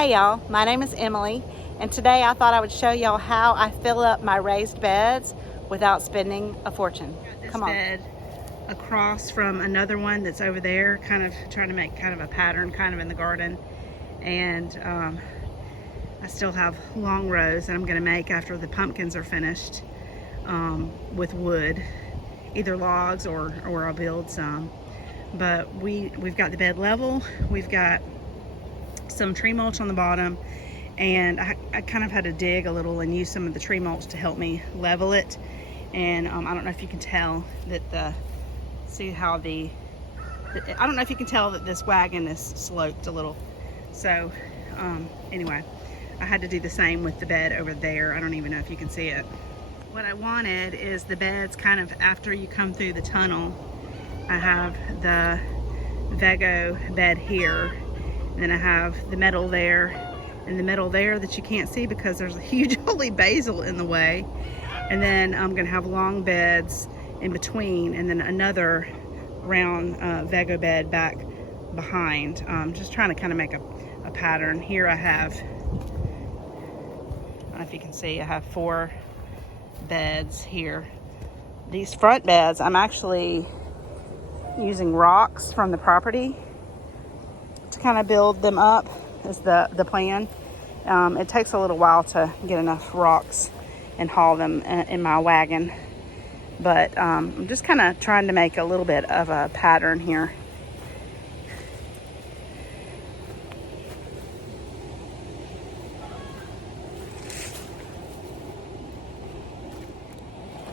Hey y'all, my name is Emily, and today I thought I would show y'all how I fill up my raised beds without spending a fortune. Come on. Bed across from another one that's over there, kind of trying to make kind of a pattern kind of in the garden. And I still have long rows that I'm going to make after the pumpkins are finished with wood, either logs or I'll build some. But we've got the bed level, we've got some tree mulch on the bottom, and I kind of had to dig a little and use some of the tree mulch to help me level it. And I don't know if you can tell that I don't know if you can tell that this wagon is sloped a little. So anyway, I had to do the same with the bed over there. I don't even know if you can see it. What I wanted is the beds kind of after you come through the tunnel. I have the Vego bed here, and then I have the metal there, and the metal there that you can't see because there's a huge holy basil in the way. And then I'm gonna have long beds in between, and then another round Vego bed back behind. Just trying to kind of make a pattern. Here I have, I don't know if you can see, I have 4 beds here. These front beds, I'm actually using rocks from the property to kind of build them up is the plan. It takes a little while to get enough rocks and haul them in my wagon, but I'm just kind of trying to make a little bit of a pattern here.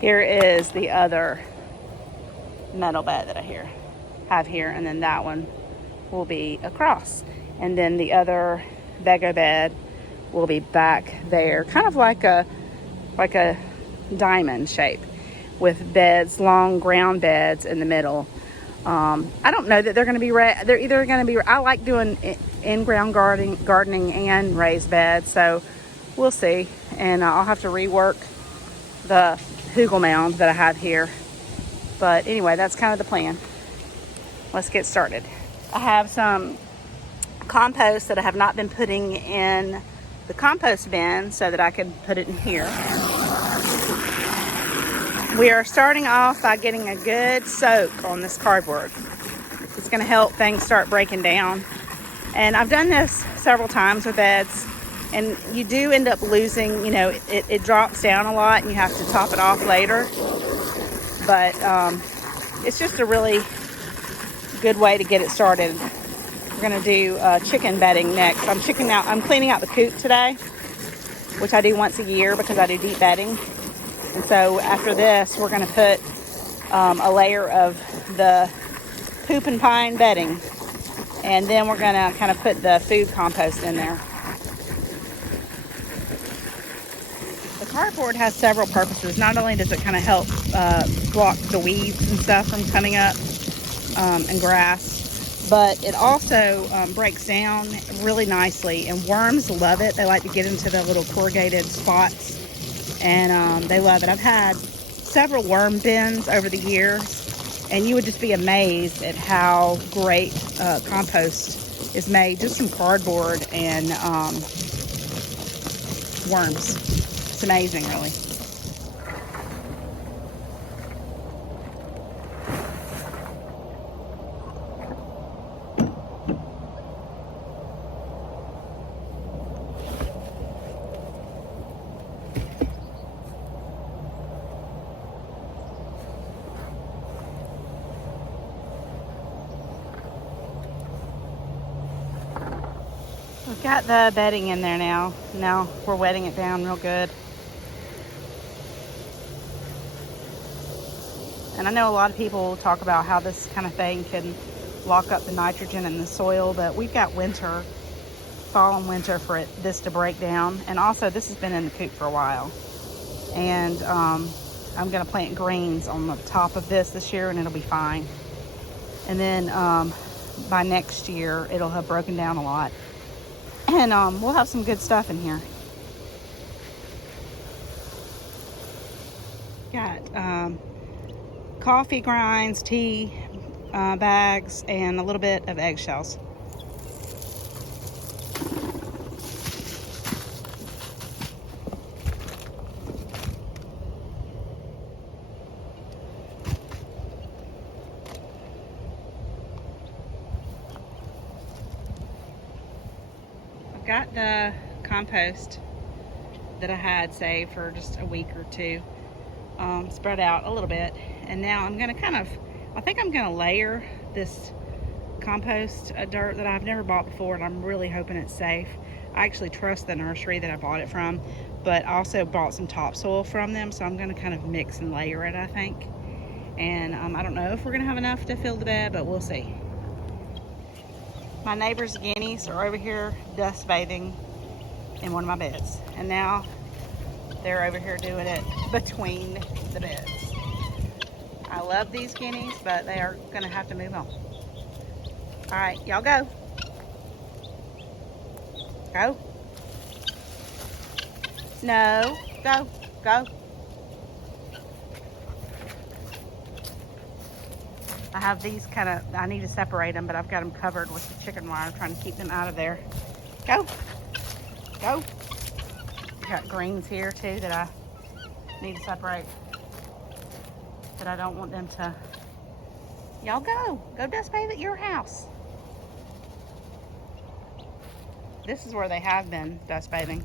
Here is the other metal bed that I have here, and then that one will be across, and then the other Vego bed will be back there, kind of like a diamond shape with beds, long ground beds in the middle. I don't know that they're going to be they're either going to be, I like doing in-ground gardening and raised beds, so we'll see. And I'll have to rework the hugel mound that I have here, but anyway, that's kind of the plan. Let's get started. I have some compost that I have not been putting in the compost bin so that I can put it in here. We are starting off by getting a good soak on this cardboard. It's going to help things start breaking down. And I've done this several times with beds, and you do end up losing, it drops down a lot and you have to top it off later. But it's just a really good way to get it started. We're gonna do chicken bedding next. I'm cleaning out the coop today, which I do once a year because I do deep bedding. And so after this, we're gonna put a layer of the poop and pine bedding, and then we're gonna kind of put the food compost in there. The cardboard has several purposes. Not only does it kind of help block the weeds and stuff from coming up, and grass, but it also breaks down really nicely, and worms love it. They like to get into the little corrugated spots, and they love it. I've had several worm bins over the years, and you would just be amazed at how great compost is made just from cardboard and worms. It's amazing, really. We've got the bedding in there now. Now we're wetting it down real good. And I know a lot of people talk about how this kind of thing can lock up the nitrogen in the soil, but we've got winter, fall and winter for this to break down. And also this has been in the coop for a while. And I'm gonna plant greens on the top of this year, and it'll be fine. And then by next year, it'll have broken down a lot. And we'll have some good stuff in here. Got coffee grinds, tea bags, and a little bit of eggshells. got the compost that I had saved for just a week or two spread out a little bit, and now I'm gonna I think I'm gonna layer this compost dirt that I've never bought before, and I'm really hoping it's safe. I actually trust the nursery that I bought it from, but I also bought some topsoil from them, so I'm gonna kind of mix and layer it, I think. And I don't know if we're gonna have enough to fill the bed, but we'll see. My neighbor's guineas are over here dust bathing in one of my beds, and now they're over here doing it between the beds. I love these guineas, but they are gonna have to move on. All right, y'all go. Go. No, go, go. I have these I need to separate them, but I've got them covered with the chicken wire, trying to keep them out of there. Go, go. Got greens here too that I need to separate, but I don't want them to. Y'all go dust bathe at your house. This is where they have been dust bathing.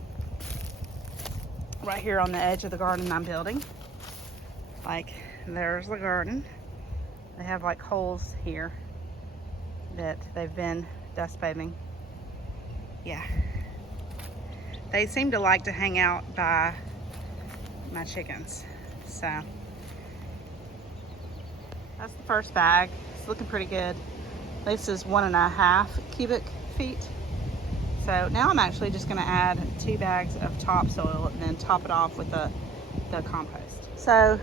Right here on the edge of the garden I'm building. Like, there's the garden. They have like holes here that they've been dust bathing. Yeah. They seem to like to hang out by my chickens. So, that's the first bag. It's looking pretty good. This is 1.5 cubic feet. So now I'm actually just gonna add 2 bags of topsoil and then top it off with the compost. So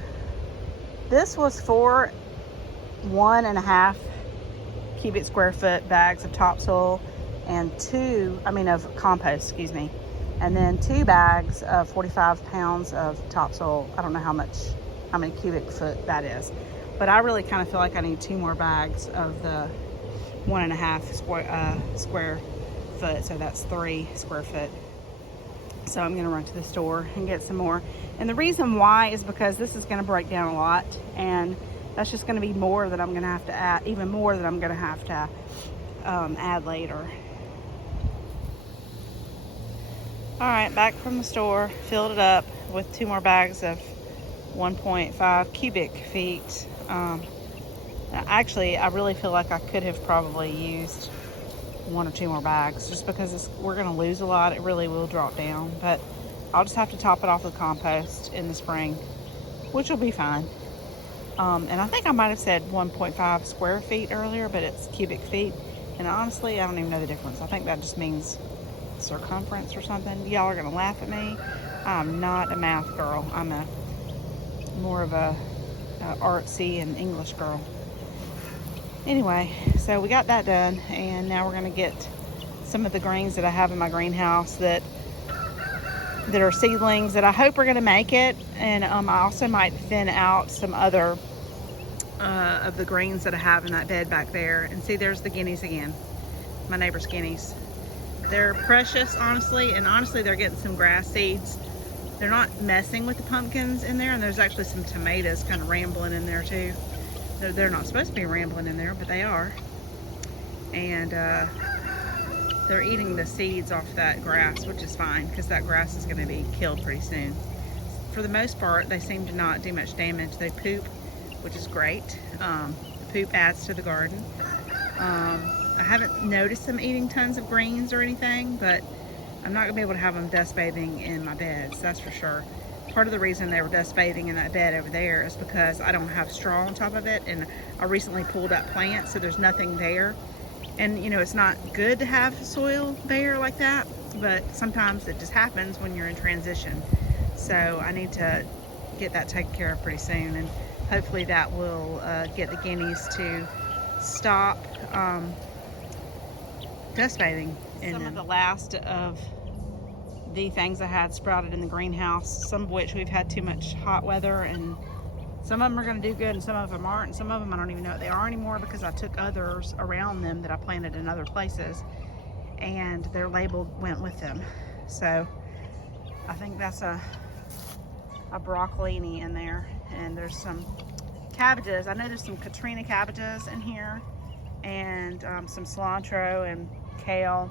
this was 4 1.5 cubic square foot bags of topsoil and of compost, excuse me. And then 2 bags of 45 pounds of topsoil. I don't know how many cubic foot that is, but I really kind of feel like I need 2 more bags of the 1.5 square foot, so that's 3 square foot. So I'm gonna run to the store and get some more. And the reason why is because this is gonna break down a lot, and that's just gonna be more that I'm gonna have to add, even more that I'm gonna have to add later. All right, back from the store, filled it up with 2 more bags of 1.5 cubic feet. Actually, I really feel like I could have probably used 1 or 2 more bags, just because we're going to lose a lot. It really will drop down, but I'll just have to top it off with compost in the spring, which will be fine. And I think I might have said 1.5 square feet earlier, but it's cubic feet, and honestly I don't even know the difference. I think that just means circumference or something. Y'all are going to laugh at me. I'm not a math girl. I'm more of a artsy and English girl. Anyway, so we got that done, and now we're going to get some of the greens that I have in my greenhouse that are seedlings that I hope are going to make it. And I also might thin out some other of the greens that I have in that bed back there. And see, there's the guineas again, my neighbor's guineas. They're precious, honestly, and honestly they're getting some grass seeds. They're not messing with the pumpkins in there, and there's actually some tomatoes kind of rambling in there too. They're not supposed to be rambling in there, but they are. And they're eating the seeds off that grass, which is fine, because that grass is going to be killed pretty soon. For the most part, they seem to not do much damage. They poop, which is great. The poop adds to the garden. I haven't noticed them eating tons of greens or anything, but I'm not going to be able to have them dust bathing in my beds, that's for sure. Part of the reason they were dust bathing in that bed over there is because I don't have straw on top of it, and I recently pulled up plants, so there's nothing there. And you know, it's not good to have soil there like that, but sometimes it just happens when you're in transition. So I need to get that taken care of pretty soon, and hopefully that will get the guineas to stop dust bathing. And some of the last of the things I had sprouted in the greenhouse, some of which we've had too much hot weather, and some of them are going to do good and some of them aren't, and some of them I don't even know what they are anymore because I took others around them that I planted in other places and their label went with them. So I think that's a broccolini in there, and there's some cabbages. I know there's some Katrina cabbages in here, and some cilantro and kale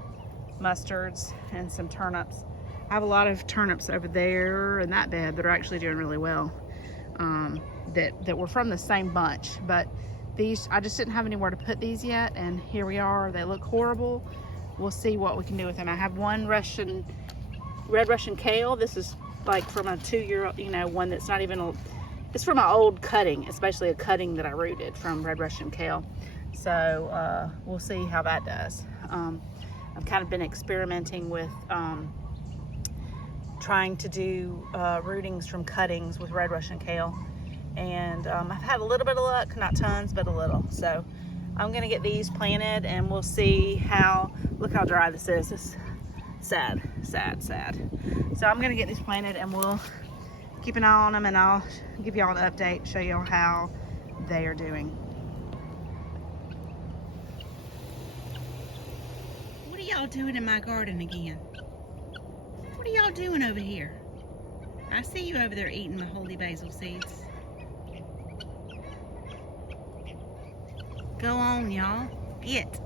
mustards and some turnips. I have a lot of turnips over there in that bed that are actually doing really well, that were from the same bunch. But these, I just didn't have anywhere to put these yet, and here we are. They look horrible. We'll see what we can do with them. I have one red Russian kale. This is like from a 2-year-old, you know, one that's not even it's from an old cutting. It's basically a cutting that I rooted from red Russian kale. So we'll see how that does. I've kind of been experimenting with trying to do rootings from cuttings with red Russian kale, and I've had a little bit of luck, not tons, but a little. So I'm gonna get these planted, and we'll see how, look how dry this is. It's sad, sad, sad. So I'm gonna get these planted, and we'll keep an eye on them, and I'll give y'all an update, show y'all how they are doing. What are y'all doing in my garden again? What are y'all doing over here? I see you over there eating my holy basil seeds. Go on, y'all. Get.